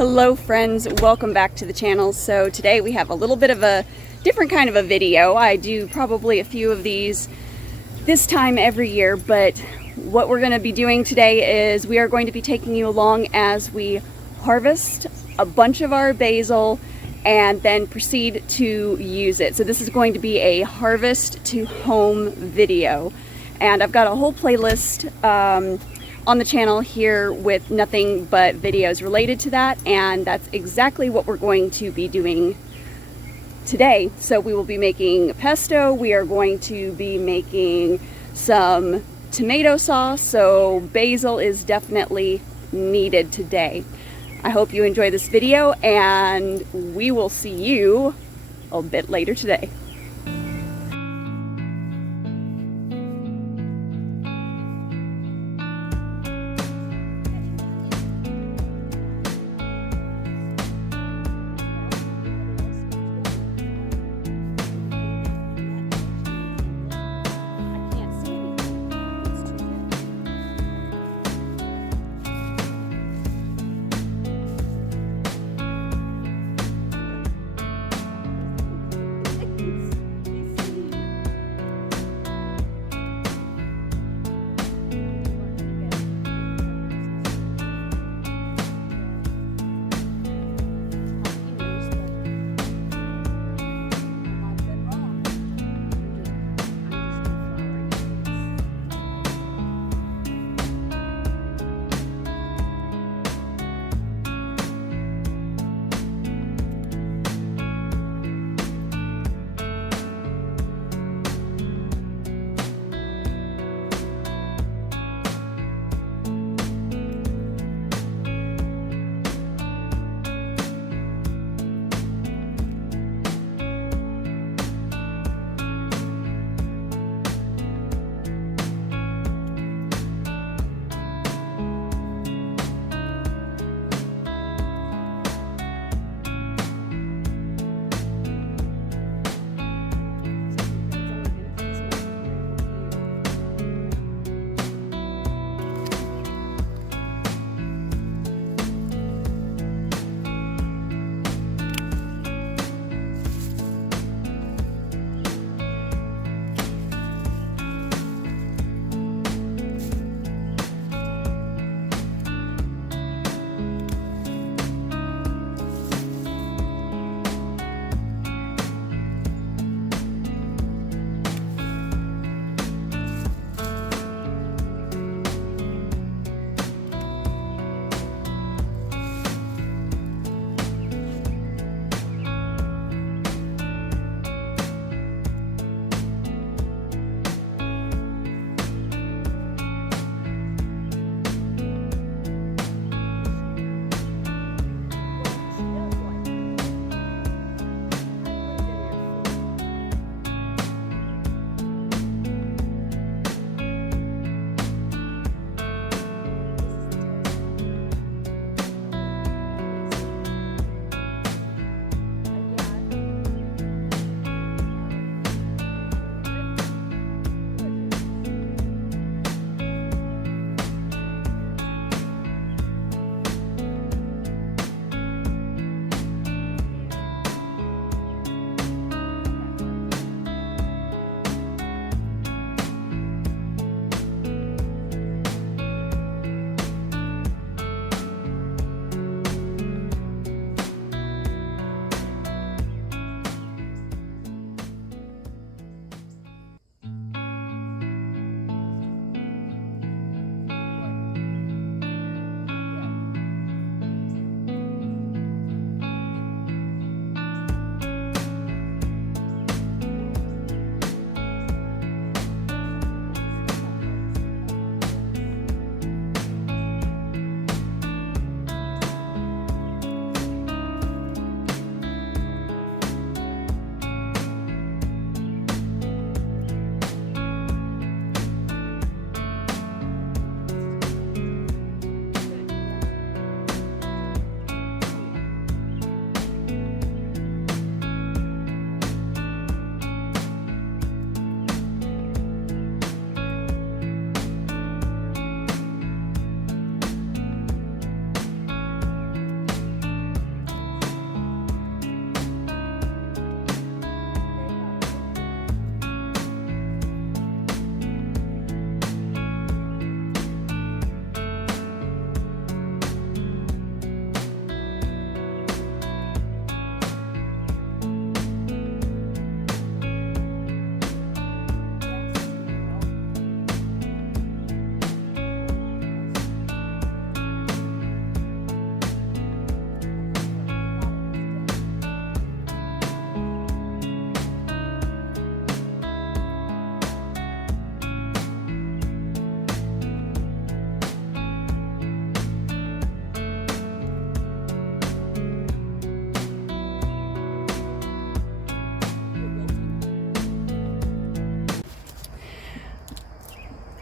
Hello friends, welcome back to the channel. So today we have a little bit of a different kind of a video. I do probably a few of these this time every year, but what we're going to be doing today is we are going to be taking you along as we harvest a bunch of our basil and then proceed to use it. So this is going to be a harvest to home video, and I've got a whole playlist on the channel here with nothing but videos related to that, and that's exactly what we're going to be doing today. So we will be making pesto, we are going to be making some tomato sauce, so basil is definitely needed today. I hope you enjoy this video, and we will see you a bit later today.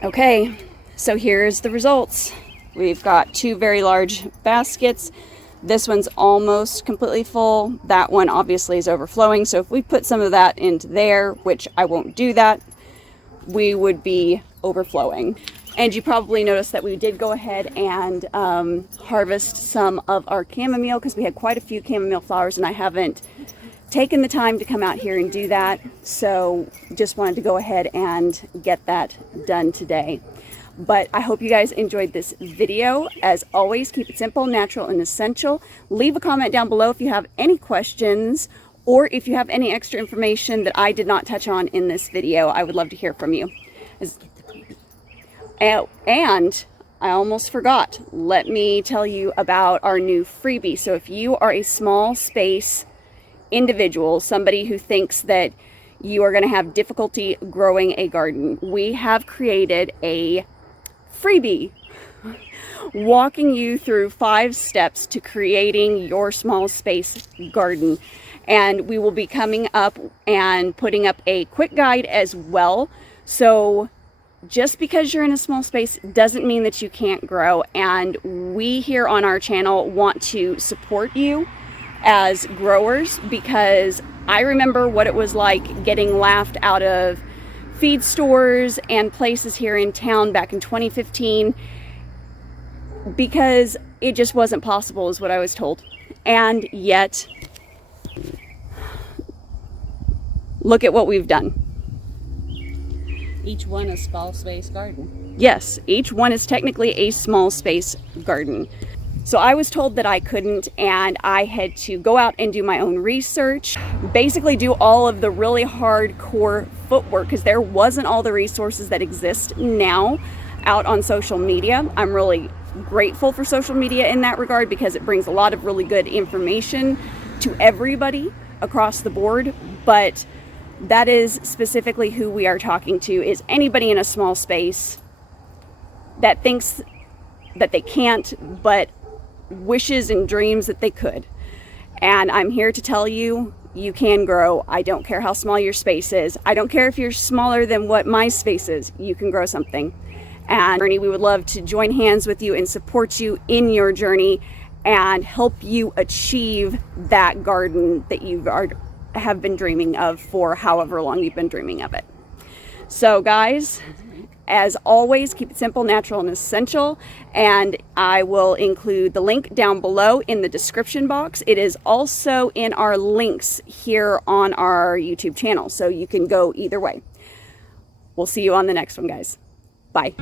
Okay, so here's the results. We've got 2 very large baskets. This one's almost completely full. That one obviously is overflowing. So if we put some of that into there, which I won't do that, we would be overflowing. And you probably noticed that we did go ahead and harvest some of our chamomile, because we had quite a few chamomile flowers and I haven't taken the time to come out here and do that. So just wanted to go ahead and get that done today. But I hope you guys enjoyed this video. As always, keep it simple, natural, and essential. Leave a comment down below if you have any questions or if you have any extra information that I did not touch on in this video. I would love to hear from you. And I almost forgot. Let me tell you about our new freebie. So if you are a small space individual, somebody who thinks that you are going to have difficulty growing a garden, we have created a freebie walking you through 5 steps to creating your small space garden. And we will be coming up and putting up a quick guide as well. So just because you're in a small space doesn't mean that you can't grow. And we here on our channel want to support you as growers, because I remember what it was like getting laughed out of feed stores and places here in town back in 2015 because it just wasn't possible, is what I was told. And yet, look at what we've done. Each one a small space garden. Yes, each one is technically a small space garden. So I was told that I couldn't, and I had to go out and do my own research, basically do all of the really hardcore footwork, because there wasn't all the resources that exist now out on social media. I'm really grateful for social media in that regard, because it brings a lot of really good information to everybody across the board. But that is specifically who we are talking to, is anybody in a small space that thinks that they can't, but wishes and dreams that they could. And I'm here to tell you, you can grow. I don't care how small your space is. I don't care if you're smaller than what my space is. You can grow something. And Bernie, we would love to join hands with you and support you in your journey and help you achieve that garden that you have been dreaming of for however long you've been dreaming of it. So guys, as always, keep it simple, natural, and essential. And I will include the link down below in the description box. It is also in our links here on our YouTube channel, so you can go either way. We'll see you on the next one, guys. Bye.